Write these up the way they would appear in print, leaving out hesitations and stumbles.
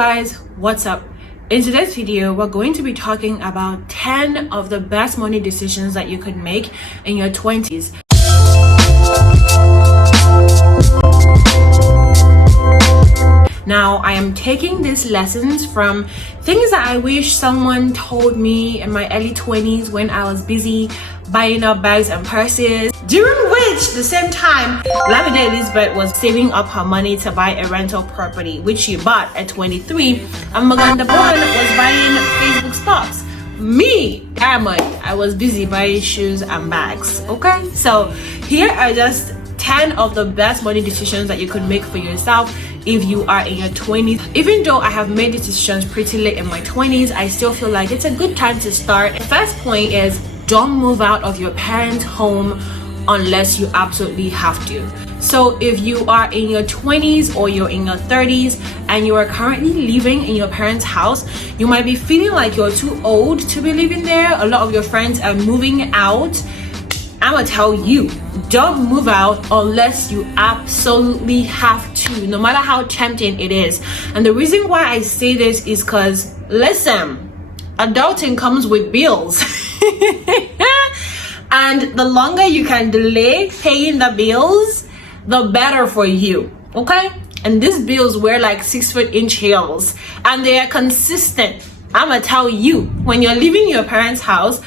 guys, what's up? In today's video, we're going to be talking about 10 of the best money decisions that you could make in your 20s. Now, I am taking these lessons from things that I wish someone told me in my early 20s when I was busy buying up bags and purses, during which the same time Lavender Elizabeth was saving up her money to buy a rental property, which she bought at 23, and Maganda Bond was buying Facebook stocks. Me, Diamond, I was busy buying shoes and bags. Okay, so here are just 10 of the best money decisions that you could make for yourself if you are in your 20s. Even though I have made these decisions pretty late in my 20s, I still feel like it's a good time to start. The first point is, don't move out of your parents' home unless you absolutely have to. So if you are in your 20s or you're in your 30s and you are currently living in your parents' house, you might be feeling like you're too old to be living there. A lot of your friends are moving out. I'm gonna tell you, don't move out unless you absolutely have to, no matter how tempting it is. And the reason why I say this is because, listen, adulting comes with bills. And the longer you can delay paying the bills, the better for you, okay? And these bills wear like 6-foot-inch heels and they are consistent. I'm gonna tell you, when you're leaving your parents' house,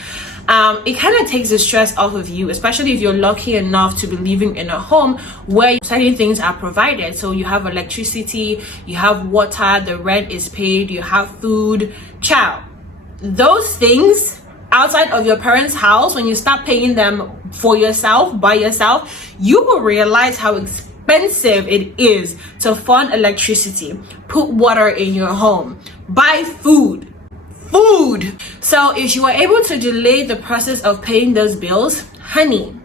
it kind of takes the stress off of you, especially if you're lucky enough to be living in a home where certain things are provided. So you have electricity, you have water, the rent is paid, you have food. Child, those things outside of your parents' house, when you start paying them for yourself, by yourself, you will realize how expensive it is to fund electricity, put water in your home, buy food. So if you are able to delay the process of paying those bills, honey,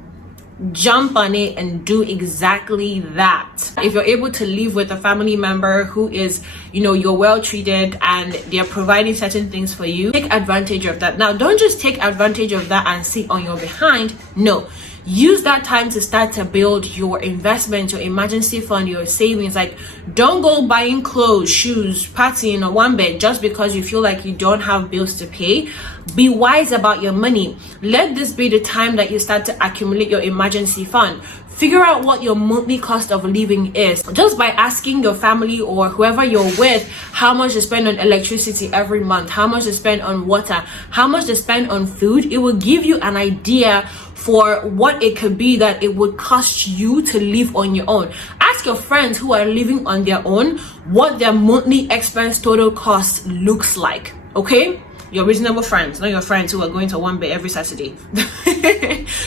jump on it and do exactly that. If you're able to live with a family member who is, you're well treated and they're providing certain things for you, take advantage of that. Now, don't just take advantage of that and sit on your behind. No. Use that time to start to build your investment, your emergency fund, your savings. Like, don't go buying clothes, shoes, partying or one bed just because you feel like you don't have bills to pay. Be wise about your money. Let this be the time that you start to accumulate your emergency fund. Figure out what your monthly cost of living is. Just by asking your family or whoever you're with how much they spend on electricity every month, how much they spend on water, how much they spend on food, it will give you an idea for what it could be that it would cost you to live on your own. Ask your friends who are living on their own what their monthly expense total cost looks like, okay? Your reasonable friends, not your friends who are going to one bed every Saturday.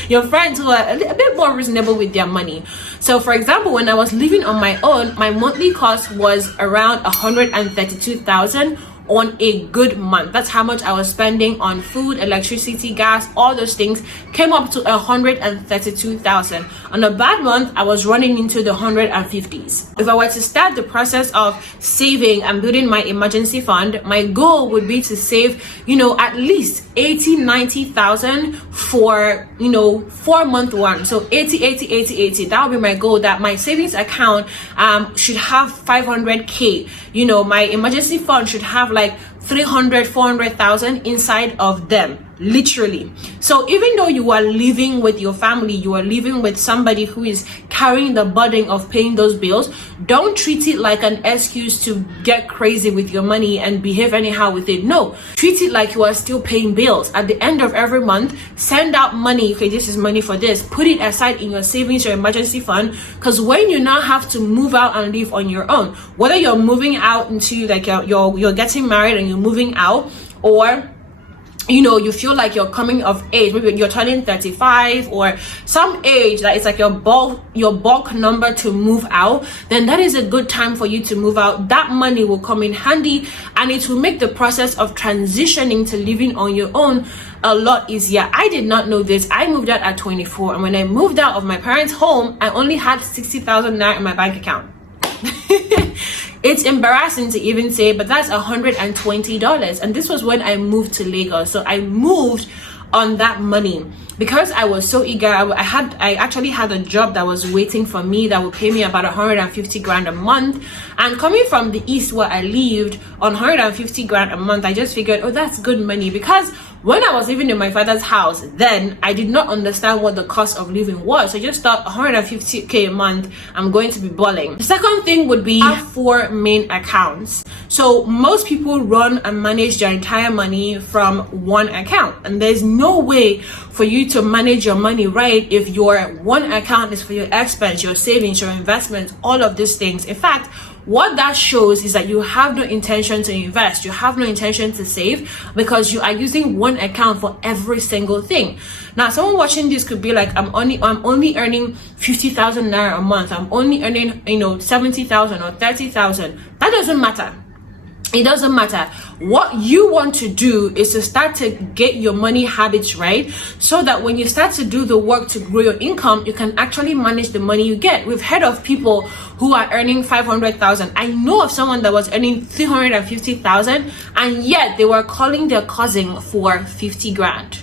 Your friends who are a bit more reasonable with their money. So for example, when I was living on my own, my monthly cost was around 132,000 on a good month. That's how much I was spending on food, electricity, gas, all those things came up to 132,000. On a bad month, I was running into the 150s. If I were to start the process of saving and building my emergency fund, my goal would be to save, at least 80,000-90,000 for, 4-month one. So 80. That would be my goal, that my savings account should have 500K. My emergency fund should have like 300,000-400,000 inside of them, literally. So even though you are living with your family, you are living with somebody who is carrying the burden of paying those bills, don't treat it like an excuse to get crazy with your money and behave anyhow with it. No, treat it like you are still paying bills. At the end of every month, send out money. Okay, this is money for this. Put it aside in your savings or emergency fund, because when you now have to move out and live on your own, whether you're moving out into like you're getting married and you're moving out, or you feel like you're coming of age, maybe you're turning 35 or some age that it's like your bulk number to move out, then that is a good time for you to move out. That money will come in handy and it will make the process of transitioning to living on your own a lot easier. I did not know this. I moved out at 24, and when I moved out of my parents' home, I only had 60,000 naira in my bank account. It's embarrassing to even say, but that's $120. And this was when I moved to Lagos. So I moved on that money. Because I was so eager, I actually had a job that was waiting for me that would pay me about 150 grand a month. And coming from the east where I lived, on 150 grand a month, I just figured, oh, that's good money. Because when I was living in my father's house, then I did not understand what the cost of living was. So I just thought 150k a month, I'm going to be balling. The second thing would be have 4 main accounts. So most people run and manage their entire money from one account, and there's no way for you to manage your money right if your one account is for your expense, your savings, your investments, all of these things. In fact, what that shows is that you have no intention to invest, you have no intention to save, because you are using one account for every single thing. Now, someone watching this could be like, I'm only earning 50,000 naira a month, I'm only earning 70,000 or 30,000. That doesn't matter. It doesn't matter. What you want to do is to start to get your money habits right, so that when you start to do the work to grow your income, you can actually manage the money you get. We've heard of people who are earning 500,000. I know of someone that was earning 350,000, and yet they were calling their cousin for 50 grand.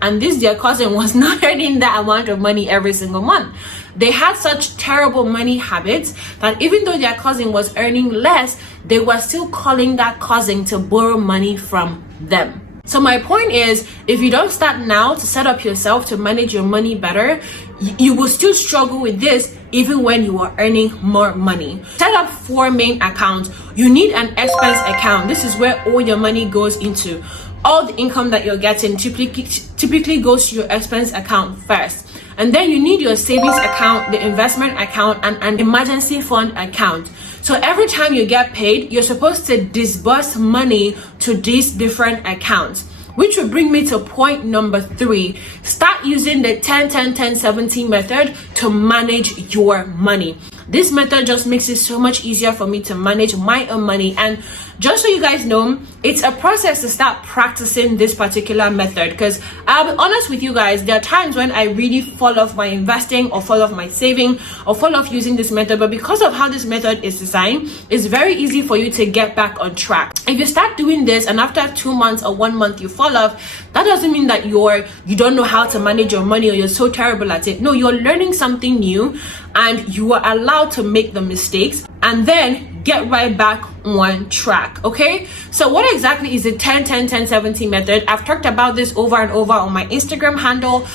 And their cousin was not earning that amount of money every single month. They had such terrible money habits that even though their cousin was earning less, they were still calling that cousin to borrow money from them. So my point is, if you don't start now to set up yourself to manage your money better, you will still struggle with this even when you are earning more money. Set up 4 main accounts. You need an expense account. This is where all your money goes into. All the income that you're getting typically goes to your expense account first. And then you need your savings account, the investment account, and an emergency fund account. So every time you get paid, you're supposed to disburse money to these different accounts. Which will bring me to point number 3. Start using the 10-10-10-70 method to manage your money. This method just makes it so much easier for me to manage my own money. And just so you guys know, it's a process to start practicing this particular method, because I'll be honest with you guys, there are times when I really fall off my investing or fall off my saving or fall off using this method, but because of how this method is designed, it's very easy for you to get back on track. If you start doing this and after 2 months or 1 month you fall off, that doesn't mean that you don't know how to manage your money or you're so terrible at it. No, you're learning something new and you are allowed to make the mistakes and then get right back on track. Okay, so what exactly is the 10-10-10-70 method? I've talked about this over and over on my Instagram handle.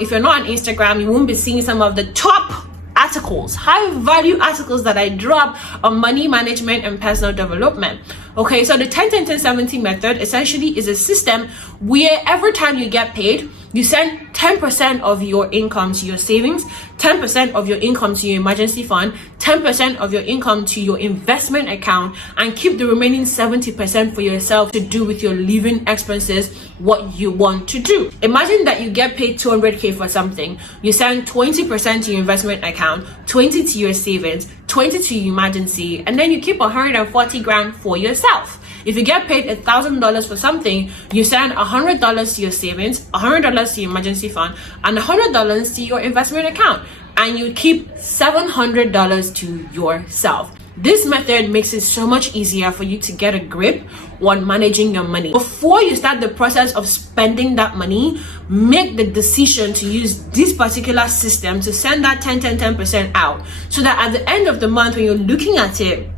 If you're not on Instagram, you won't be seeing some of the top articles, high value articles that I drop on money management and personal development. Okay, so the 10-10-10-70 method essentially is a system where every time you get paid, you send 10% of your income to your savings, 10% of your income to your emergency fund, 10% of your income to your investment account, and keep the remaining 70% for yourself to do with your living expenses, what you want to do. Imagine that you get paid 200k for something. You send 20% to your investment account, 20 to your savings, 20 to your emergency, and then you keep 140 grand for yourself. If you get paid $1,000 for something, you send $100 to your savings, $100 to your emergency fund, and $100 to your investment account, and you keep $700 to yourself. This method makes it so much easier for you to get a grip on managing your money. Before you start the process of spending that money, make the decision to use this particular system to send that 10-10-10% out, so that at the end of the month when you're looking at it,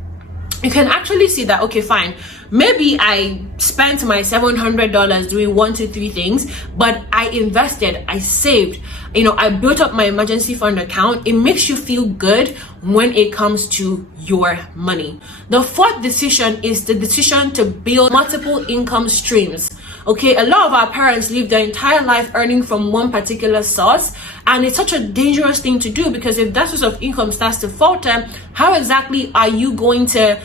you can actually see that, okay, fine, maybe I spent my $700 doing 1, 2, 3 things, but I invested, I saved, I built up my emergency fund account. It makes you feel good when it comes to your money. The 4th decision is the decision to build multiple income streams. Okay, a lot of our parents live their entire life earning from one particular source, and it's such a dangerous thing to do, because if that source of income starts to falter, how exactly are you going to,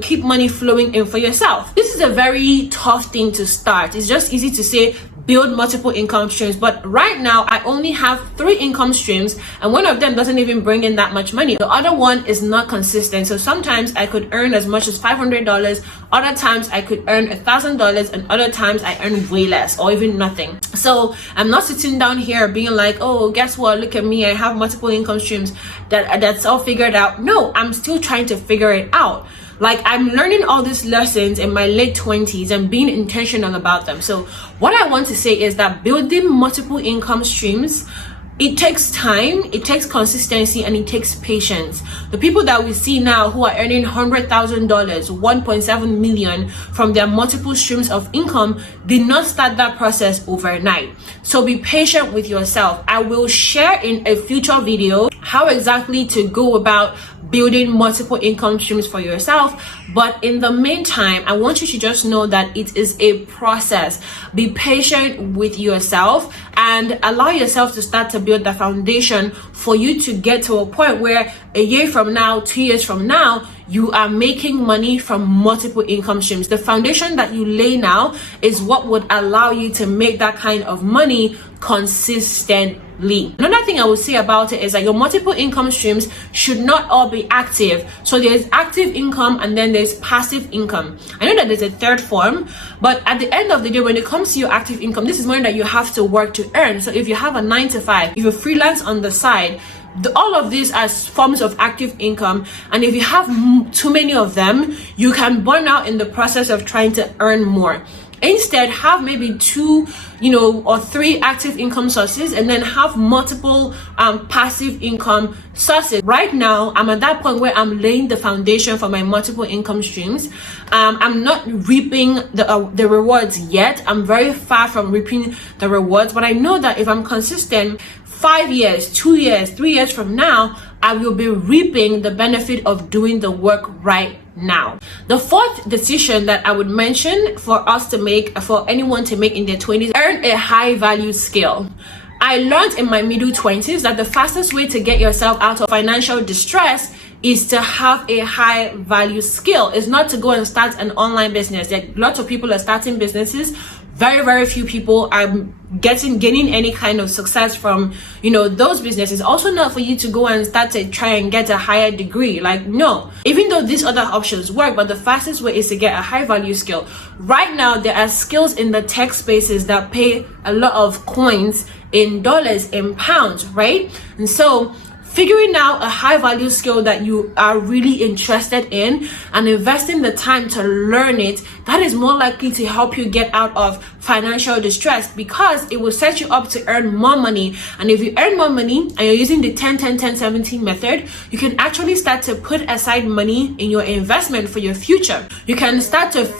keep money flowing in for yourself? This is a very tough thing to start. It's just easy to say build multiple income streams, but right now I only have 3 income streams, and one of them doesn't even bring in that much money. The other one is not consistent, so sometimes I could earn as much as $500, other times I could earn $1,000, and other times I earn way less or even nothing. So I'm not sitting down here being like, oh, guess what, look at me, I have multiple income streams that's all figured out. No, I'm still trying to figure it out. Like, I'm learning all these lessons in my late 20s and being intentional about them. So what I want to say is that building multiple income streams, it takes time, it takes consistency, and it takes patience. The people that we see now who are earning $100,000, 1.7 million from their multiple streams of income did not start that process overnight. So be patient with yourself. I will share in a future video how exactly to go about building multiple income streams for yourself. But in the meantime, I want you to just know that it is a process. Be patient with yourself and allow yourself to start to build the foundation for you to get to a point where a year from now, 2 years from now, you are making money from multiple income streams. The foundation that you lay now is what would allow you to make that kind of money consistently. Another thing I would say about it is that your multiple income streams should not all be active. So there's active income and then there's passive income. I know that there's a third form, but at the end of the day, when it comes to your active income, this is money that you have to work to earn. So if you have a 9 to 5, if you freelance on the side, all of these are forms of active income, and if you have too many of them, you can burn out in the process of trying to earn more. Instead, have maybe 2 or 3 active income sources, and then have multiple passive income sources. Right now, I'm at that point where I'm laying the foundation for my multiple income streams. I'm not reaping the rewards yet. I'm very far from reaping the rewards, but I know that if I'm consistent, 5 years, 2 years, 3 years from now, I will be reaping the benefit of doing the work right now. The fourth decision that I would mention for us to make, for anyone to make in their 20s, earn a high value skill. I learned in my middle 20s that the fastest way to get yourself out of financial distress is to have a high value skill. It's not to go and start an online business. Like, lots of people are starting businesses. Very, very few people are gaining any kind of success from, those businesses. Also not for you to go and start to try and get a higher degree. Like, no. Even though these other options work, but the fastest way is to get a high value skill. Right now, there are skills in the tech spaces that pay a lot of coins in dollars, in pounds, right? And so figuring out a high value skill that you are really interested in and investing the time to learn it, that is more likely to help you get out of financial distress, because it will set you up to earn more money. And if you earn more money and you're using the 10-10-10-17 method, you can actually start to put aside money in your investment for your future. You can start to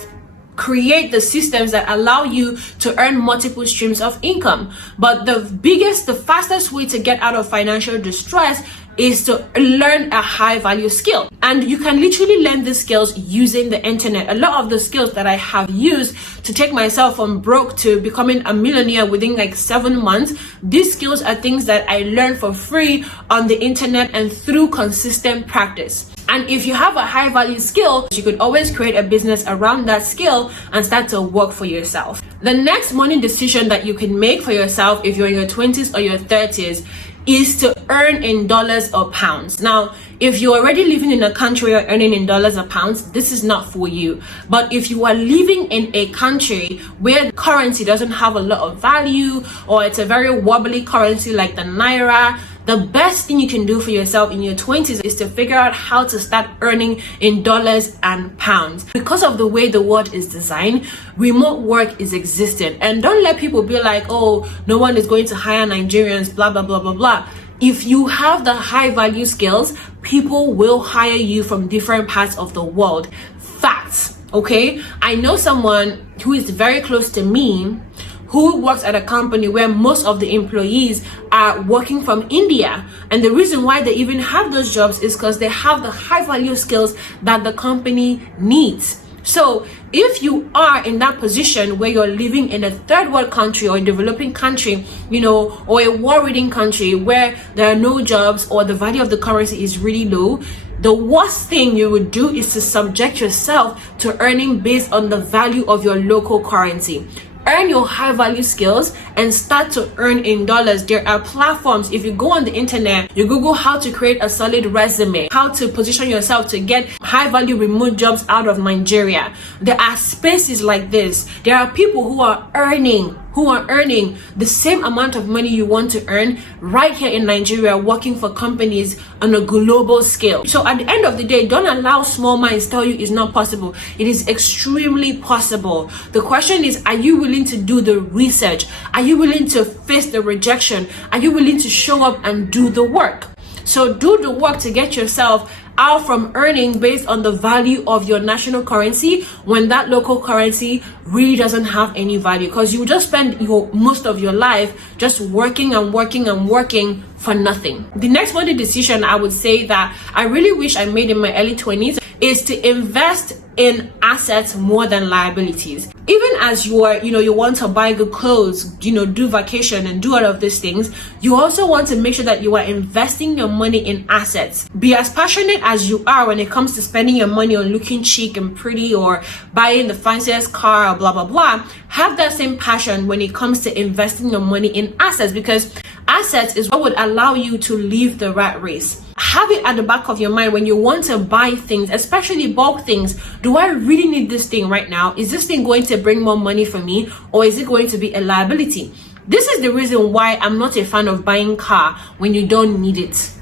create the systems that allow you to earn multiple streams of income. But the fastest way to get out of financial distress is to learn a high value skill. And you can literally learn these skills using the internet. A lot of the skills that I have used to take myself from broke to becoming a millionaire within like 7 months, these skills are things that I learned for free on the internet and through consistent practice. And if you have a high value skill, you could always create a business around that skill and start to work for yourself. The next money decision that you can make for yourself if you're in your 20s or your 30s is to earn in dollars or pounds. Now, if you're already living in a country or earning in dollars or pounds, this is not for you. But if you are living in a country where the currency doesn't have a lot of value, or it's a very wobbly currency like the Naira, the best thing you can do for yourself in your 20s is to figure out how to start earning in dollars and pounds. Because of the way the world is designed, remote work is existent. And don't let people be like, oh, no one is going to hire Nigerians, blah, blah, blah, blah, blah. If you have the high value skills, people will hire you from different parts of the world. Facts, okay? I know someone who is very close to me who works at a company where most of the employees are working from India. And the reason why they even have those jobs is because they have the high value skills that the company needs. So if you are in that position where you're living in a third world country or a developing country, or a war-ridden country where there are no jobs or the value of the currency is really low, the worst thing you would do is to subject yourself to earning based on the value of your local currency. Earn your high value skills and start to earn in dollars. There are platforms. If you go on the internet, you Google how to create a solid resume, how to position yourself to get high value remote jobs out of Nigeria. There are spaces like this. There are people who are earning, who are earning the same amount of money you want to earn right here in Nigeria, working for companies on a global scale. So at the end of the day, don't allow small minds tell you it's not possible. It is extremely possible. The question is, are you willing to do the research? Are you willing to face the rejection? Are you willing to show up and do the work? So do the work to get yourself out from earning based on the value of your national currency when that local currency really doesn't have any value, because you just spend most of your life just working and working and working for nothing. The next money decision I would say that I really wish I made in my early 20s is to invest in assets more than liabilities. Even as you are, you want to buy good clothes, do vacation and do all of these things, you also want to make sure that you are investing your money in assets. Be as passionate as you are when it comes to spending your money on looking chic and pretty or buying the fanciest car or blah, blah, blah. Have that same passion when it comes to investing your money in assets, because assets is what would allow you to leave the rat race. Have it at the back of your mind when you want to buy things, especially bulk things. Do I really need this thing right now? Is this thing going to bring more money for me, or is it going to be a liability? This is the reason why I'm not a fan of buying car when you don't need it.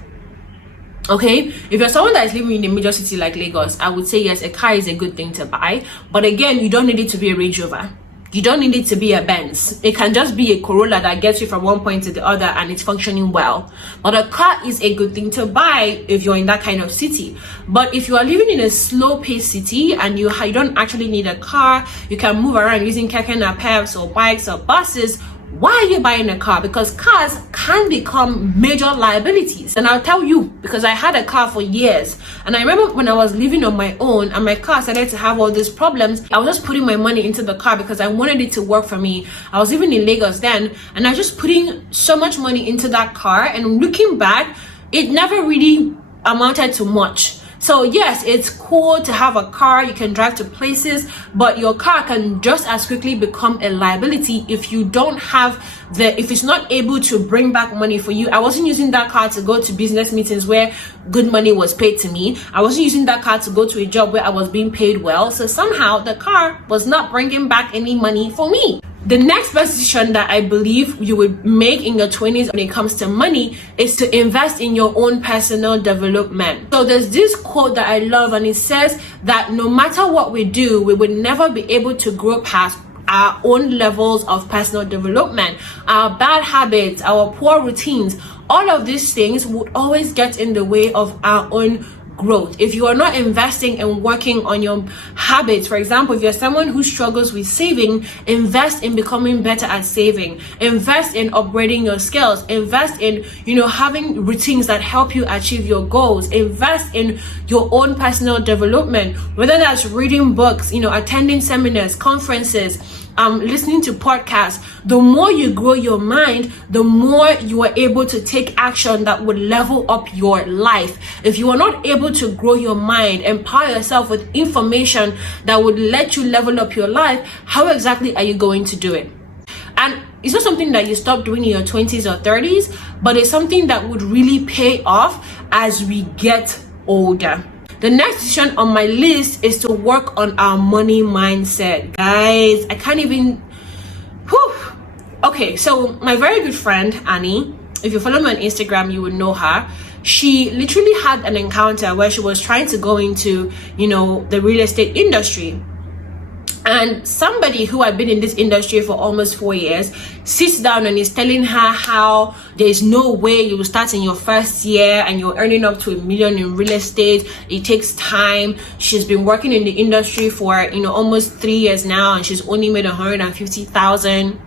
Okay, if you're someone that is living in a major city like Lagos, I would say yes, a car is a good thing to buy. But again, you don't need it to be a Range Rover. You don't need it to be a Benz. It can just be a Corolla that gets you from one point to the other and it's functioning well. But a car is a good thing to buy if you're in that kind of city. But if you are living in a slow-paced city and you don't actually need a car, you can move around using keke napevs or bikes or buses. Why are you buying a car? Because cars can become major liabilities. And I'll tell you, because I had a car for years. And I remember when I was living on my own and my car started to have all these problems, I was just putting my money into the car because I wanted it to work for me. I was living in Lagos then, and I was just putting so much money into that car. And looking back, it never really amounted to much. So yes, it's cool to have a car, you can drive to places, but your car can just as quickly become a liability if you don't have if it's not able to bring back money for you. I wasn't using that car to go to business meetings where good money was paid to me. I wasn't using that car to go to a job where I was being paid well. So somehow the car was not bringing back any money for me. The next best decision that I believe you would make in your 20s when it comes to money is to invest in your own personal development. So there's this quote that I love, and it says that no matter what we do, we would never be able to grow past our own levels of personal development. Our bad habits, our poor routines, all of these things would always get in the way of our own growth. If you are not investing and working on your habits, for example, if you're someone who struggles with saving, invest in becoming better at saving, invest in upgrading your skills, invest in having routines that help you achieve your goals, invest in your own personal development, whether that's reading books, attending seminars, conferences, listening to podcasts. The more you grow your mind, the more you are able to take action that would level up your life. If you are not able to grow your mind, empower yourself with information that would let you level up your life, how exactly are you going to do it? And it's not something that you stop doing in your 20s or 30s, but it's something that would really pay off as we get older. The next decision on my list is to work on our money mindset. Guys, I can't even... Okay, so my very good friend, Annie, if you follow me on Instagram, you would know her. She literally had an encounter where she was trying to go into, the real estate industry. And somebody who had been in this industry for almost 4 years sits down and is telling her how there's no way you will start in your first year and you're earning up to $1 million in real estate. It takes time. She's been working in the industry for almost 3 years now, and she's only made $150,000.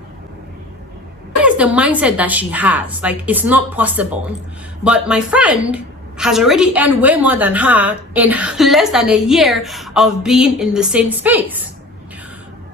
That is the mindset that she has. Like, it's not possible. But my friend has already earned way more than her in less than a year of being in the same space.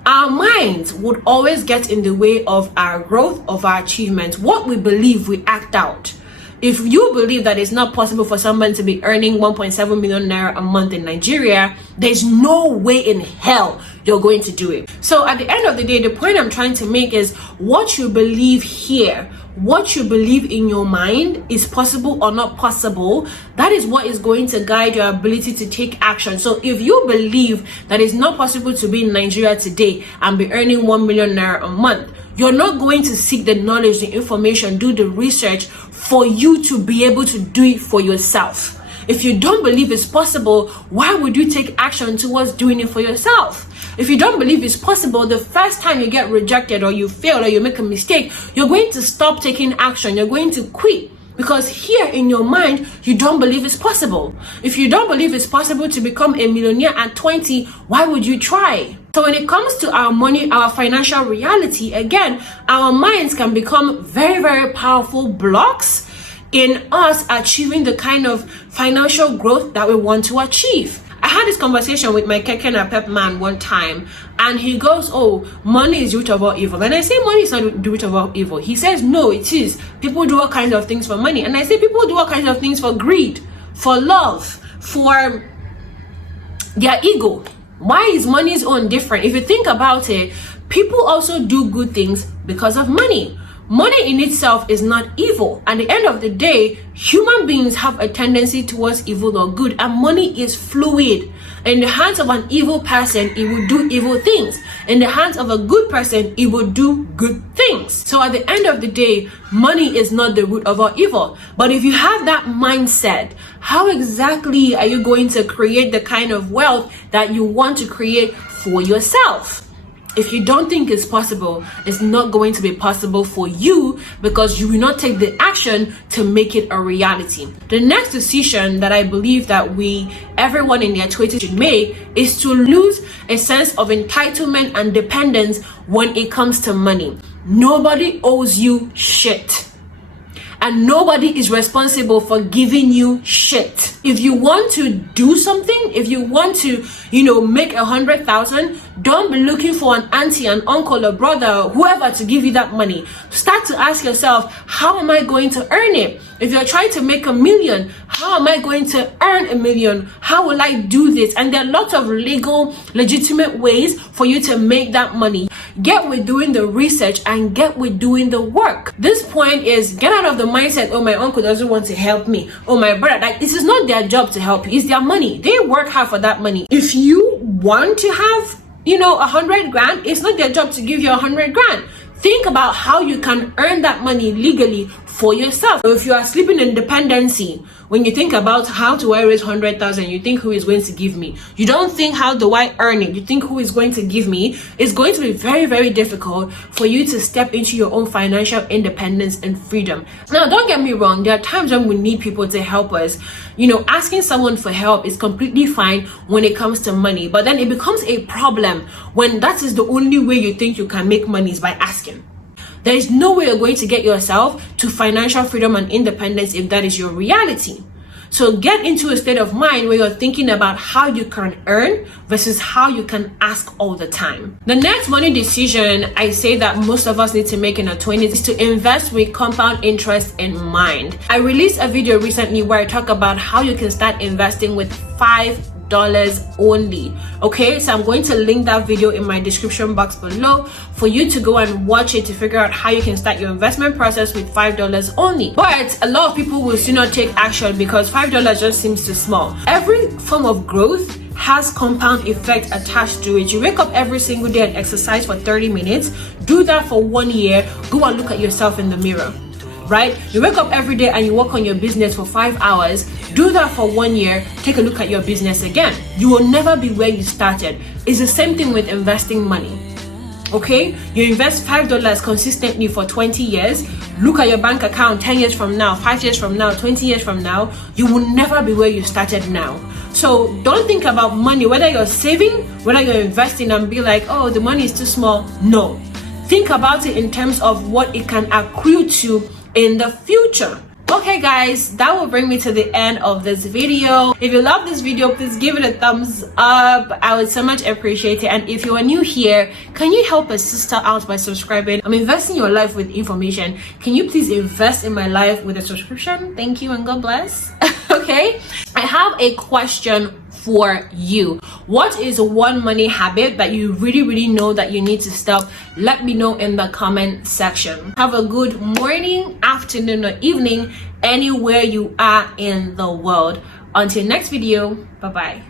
Our minds would always get in the way of our growth, of our achievements. What we believe, we act out. If you believe that it's not possible for someone to be earning 1.7 million naira a month in Nigeria, there's no way in hell you're going to do it. So at the end of the day, the point I'm trying to make is what you believe here what you believe in your mind is possible or not possible, that is what is going to guide your ability to take action. So if you believe that it's not possible to be in Nigeria today and be earning 1 million naira a month, you're not going to seek the knowledge, the information, do the research for you to be able to do it for yourself. If you don't believe it's possible, why would you take action towards doing it for yourself? If you don't believe it's possible, the first time you get rejected or you fail or you make a mistake, you're going to stop taking action. You're going to quit. Because here in your mind, you don't believe it's possible. If you don't believe it's possible to become a millionaire at 20, why would you try? So when it comes to our money, our financial reality, again, our minds can become very, very powerful blocks in us achieving the kind of financial growth that we want to achieve. I had this conversation with my keke and pep man one time, and he goes, oh, money is the root of all evil. And I say, money is not the root of all evil. He says, no, it is. People do all kinds of things for money. And I say, people do all kinds of things for greed, for love, for their ego. Why is money's own different? If you think about it, people also do good things because of money. Money in itself is not evil. At the end of the day, human beings have a tendency towards evil or good, and money is fluid. In the hands of an evil person, it will do evil things. In the hands of a good person, it will do good things. So at the end of the day, money is not the root of all evil. But if you have that mindset, how exactly are you going to create the kind of wealth that you want to create for yourself? If you don't think it's possible, it's not going to be possible for you because you will not take the action to make it a reality. The next decision that I believe that everyone in their 20s should make is to lose a sense of entitlement and dependence when it comes to money. Nobody owes you shit. And nobody is responsible for giving you shit. If you want to do something, if you want to, make 100,000, don't be looking for an auntie, an uncle, a brother, whoever to give you that money. Start to ask yourself, how am I going to earn it? If you're trying to make 1 million, how am I going to earn 1 million? How will I do this? And there are lots of legal, legitimate ways for you to make that money. Get with doing the research and get with doing the work. This point is, get out of the mindset, oh, my uncle doesn't want to help me. Oh, my brother, this is not their job to help you. It's their money. They work hard for that money. If you want to have, 100 grand, it's not their job to give you 100 grand. Think about how you can earn that money legally for yourself. So if you are sleeping in dependency, when you think about how do I raise 100,000, you think who is going to give me. You don't think how do I earn it. You think who is going to give me. It's going to be very, very difficult for you to step into your own financial independence and freedom. Now, don't get me wrong. There are times when we need people to help us. Asking someone for help is completely fine when it comes to money. But then it becomes a problem when that is the only way you think you can make money is by asking. There is no way you're going to get yourself to financial freedom and independence if that is your reality. So get into a state of mind where you're thinking about how you can earn versus how you can ask all the time. The next money decision I say that most of us need to make in our 20s is to invest with compound interest in mind. I released a video recently where I talk about how you can start investing with $5 only. Okay, so I'm going to link that video in my description box below for you to go and watch it to figure out how you can start your investment process with $5 only. But a lot of people will still not take action because $5 just seems too small. Every form of growth has compound effect attached to it. You wake up every single day and exercise for 30 minutes. Do that for 1 year. Go and look at yourself in the mirror. Right? You wake up every day and you work on your business for 5 hours. Do that for 1 year. Take a look at your business again. You will never be where you started. It's the same thing with investing money. Okay? You invest $5 consistently for 20 years. Look at your bank account 10 years from now, 5 years from now, 20 years from now. You will never be where you started now. So don't think about money, whether you're saving, whether you're investing, and be like, oh, the money is too small. No. Think about it in terms of what it can accrue to in the future. Okay guys, that will bring me to the end of this video. If you love this video, please give it a thumbs up. I would so much appreciate it. And if you are new here, can you help a sister out by subscribing? I'm investing your life with information. Can you please invest in my life with a subscription? Thank you and God bless. Okay, I have a question for you. What is one money habit that you really know that you need to stop? Let me know in the comment section. Have a good morning, afternoon, or evening anywhere you are in the world. Until next video, bye bye.